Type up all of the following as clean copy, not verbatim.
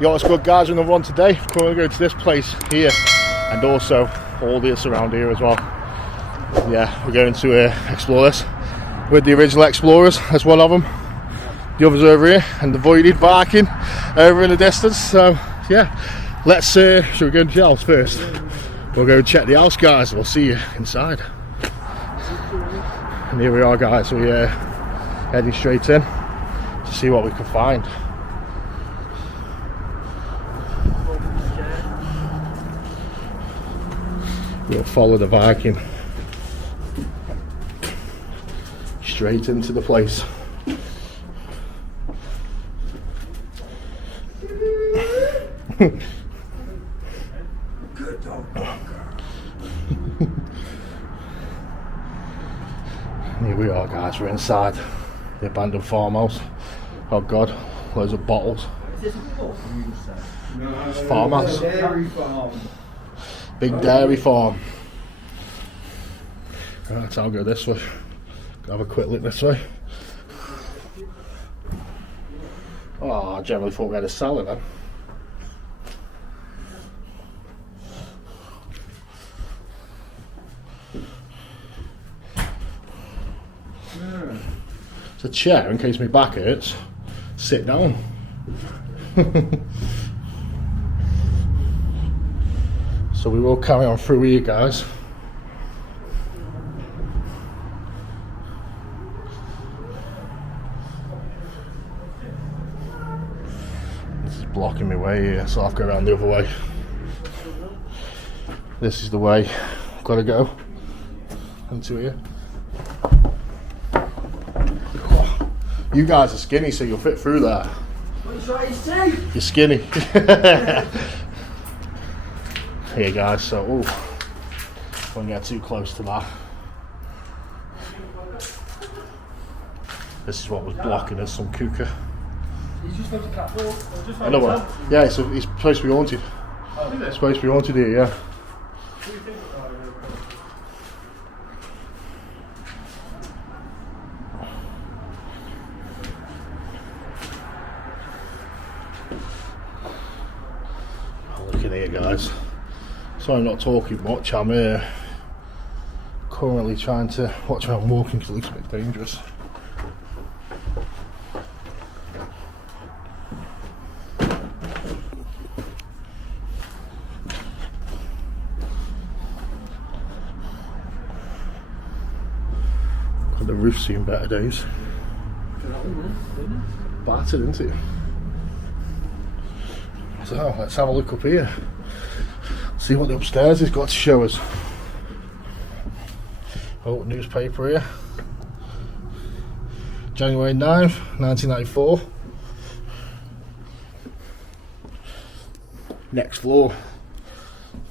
Yo, what's good guys, another one today. We're going to go to this place here and also all this around here as well. Yeah, we're going to explore this with the original explorers. That's one of them. The others over here and the voided barking over in the distance. So yeah, let's should we go into the house first? We'll go check the house guys, we'll see you inside. And here we are guys, we're heading straight in to see what we can find. We'll follow the Viking straight into the place. Good dog. Here we are guys, we're inside the abandoned farmhouse. Oh god, loads of bottles. It's a farmhouse. Dairy farm. Big dairy farm. Right, I'll go this way. Have a quick look this way. Oh, I generally thought we had a cellar then. It's a chair in case my back hurts. Sit down. So we will carry on through here guys. This is blocking my way here, so I'll have to go around the other way. This is the way I've got to go into here. You guys are skinny, so you'll fit through that. What are you trying to say? You're skinny. Here guys, so don't get too close to that. This is what was blocking us, some kuka. He's just found a catwalk. Another one. Yeah, it's supposed to be haunted. Oh, is it? It's supposed to be haunted here, yeah. What do you think about it? Look at here guys. Sorry I'm not talking much, I'm currently trying to watch where I'm walking because it looks a bit dangerous. God, the roof's seen better days. Battered, isn't it? So let's have a look up here. See what the upstairs has got to show us. Oh, newspaper here. January 9th, 1994. Next floor.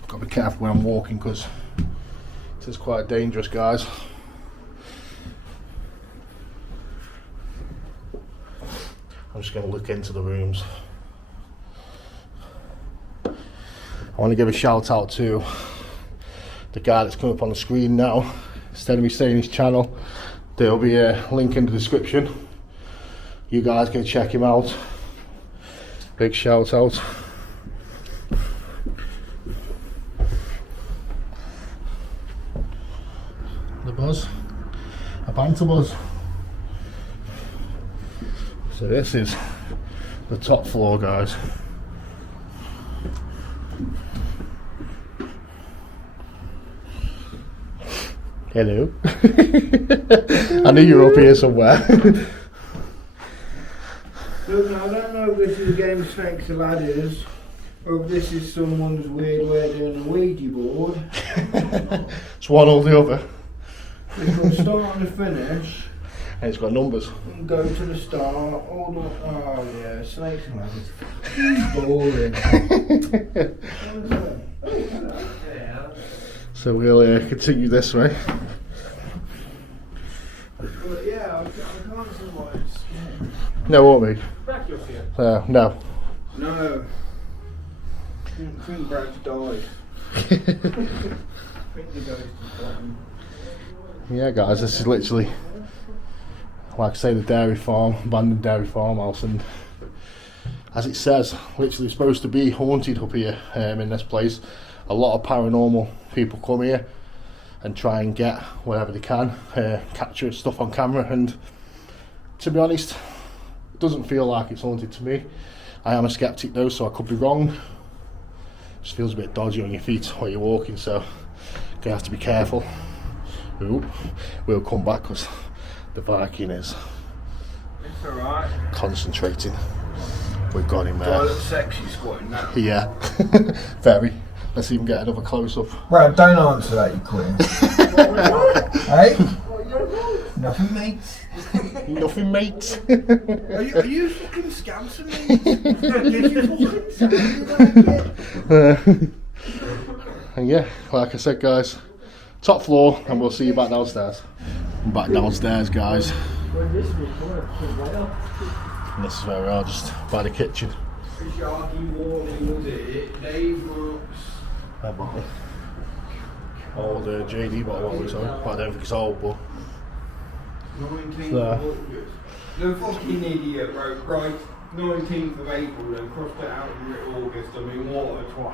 Got to be careful when I'm walking because this is quite dangerous, guys. I'm just going to look into the rooms. I want to give a shout out to the guy that's coming up on the screen now. Instead of me saying his channel, there'll be a link in the description. You guys can check him out. Big shout out. The buzz. A banter buzz. So this is the top floor, guys. Hello. I knew you were up here somewhere. Look, I don't know if this is a game of snakes and ladders, or if this is someone's weird way of doing a Ouija board. It's one or the other. It's got start and a finish. And it's got numbers. And go to the start, all the... Oh yeah, snakes and ladders. Boring. So we'll continue this way. But yeah, I can't see why it's scary. No, won't we? Back your fear. No. No. I think Brad's died. I think the ghost has got him. Yeah guys, this is literally, like I say, the dairy farm, abandoned dairy farmhouse, and as it says, literally supposed to be haunted up here in this place. A lot of paranormal people come here and try and get whatever they can, capture stuff on camera, and to be honest, it doesn't feel like it's haunted to me. I am a skeptic though, so I could be wrong. Just feels a bit dodgy on your feet while you're walking, so you're gonna have to be careful. Ooh, we'll come back because the Viking is concentrating. We've got him there. Do I look sexy squatting now? Yeah, very. Let's even get another close up. Well, don't answer that, you queen. Hey? Nothing, mate. Nothing, mate. Are you fucking scamming me? And yeah, like I said, guys, top floor, and we'll see you back downstairs. I'm back downstairs, guys. And this is where we are, just by the kitchen. Old JD bottle, what was on? I don't think it's old, but 19th of August. The fucking idiot wrote, right, 19th of April, then crossed it out and wrote August. I mean, what a twat.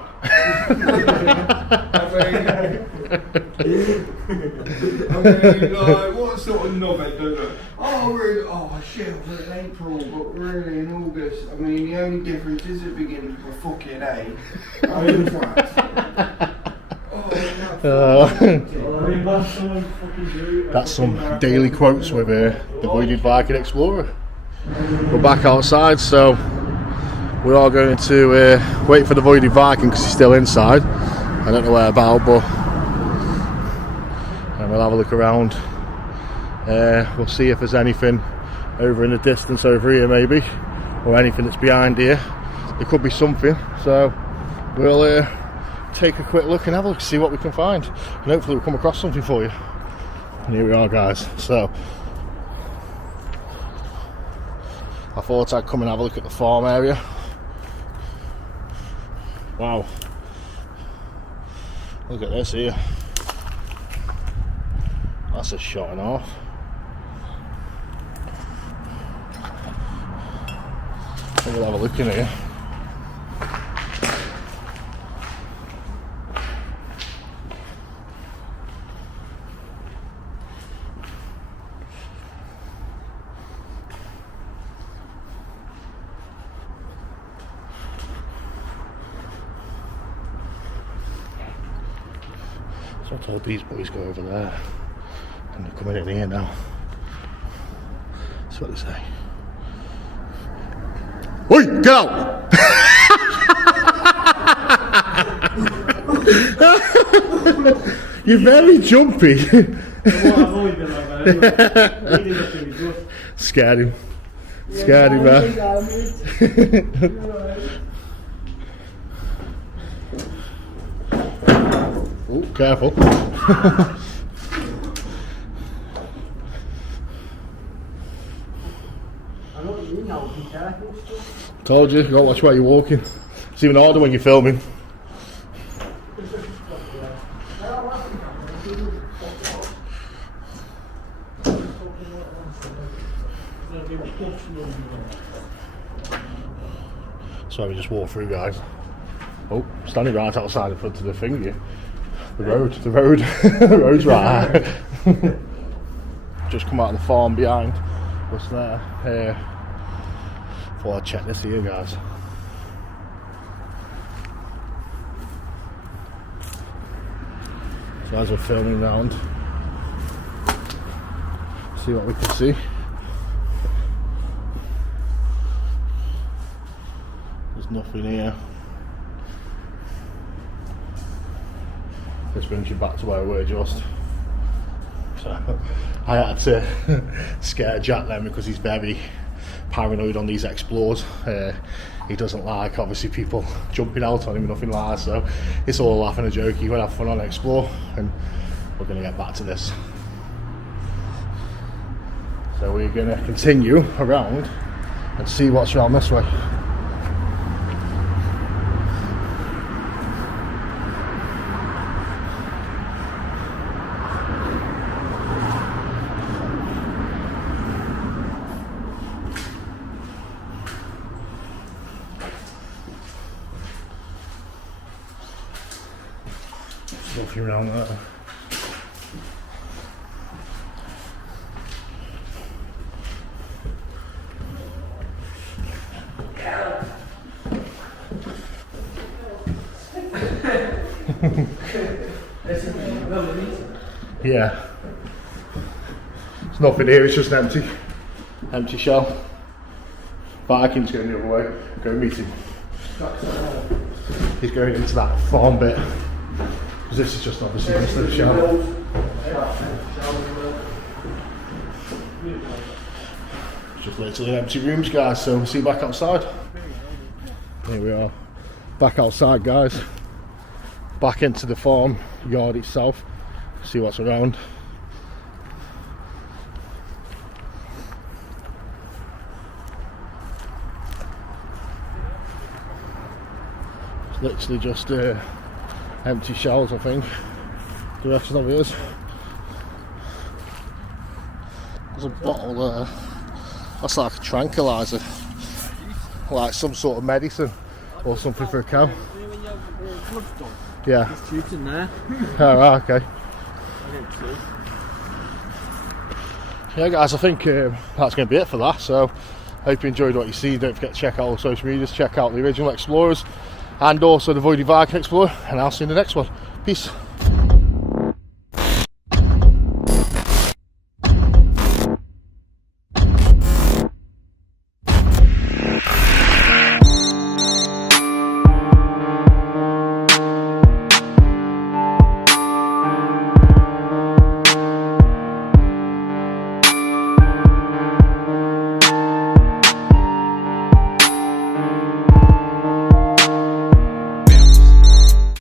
I mean, like, what sort of knobhead does it? Oh, really? Oh, shit, we're in April, but really in August. I mean, the only difference is it begins with a fucking A. I mean, twat. That's some daily quotes with the Voided Viking Explorer. We're back outside, so we are going to wait for the Voided Viking because he's still inside. I don't know where about, but and we'll have a look around. We'll see if there's anything over in the distance over here maybe, or anything that's behind here. There could be something, so we'll take a quick look and have a look, see what we can find, and hopefully we'll come across something for you. And here we are, guys. So I thought I'd come and have a look at the farm area. Wow, look at this here. That's a shot and a half. I think we'll have a look in here. So I told these boys go over there, and they're coming in here now. That's what they say. Oi, get out! You're very jumpy. Scared him. Scared him, man. Oh, careful. Told you, you gotta watch where you're walking. It's even harder when you're filming. So we just walk through, guys. Oh, standing right outside in front of the thing here. The road, the road's right. Just come out of the farm behind. What's there? Thought I'd check this here, guys. So as we're filming around, see what we can see. There's nothing here. This brings you back to where we were just. So I had to scare Jack then because he's very paranoid on these explores. He doesn't like obviously people jumping out on him and nothing like that, so it's all a laugh and a joke. He went have fun on explore, and we're going to get back to this. So we're going to continue around and see what's around this way. nothing around there. Yeah. There's nothing here, it's just an empty shell. Viking's going the other way. Go meet him. He's going into that farm bit. Because this is just obviously just a shell. Just literally empty rooms, guys, so we'll see you back outside. Here we are. Back outside, guys. Back into the farm yard itself. See what's around. It's literally just empty shells, I think. The rest of it is. There's a bottle there. That's like a tranquilizer. Like some sort of medicine or something for a cow. Yeah. There's tubes in there. Oh, right, okay. Yeah, guys, I think that's going to be it for that. So, hope you enjoyed what you see. Don't forget to check out all the social medias, check out the original Explorers and also the Voided Viking Explorer, and I'll see you in the next one. Peace.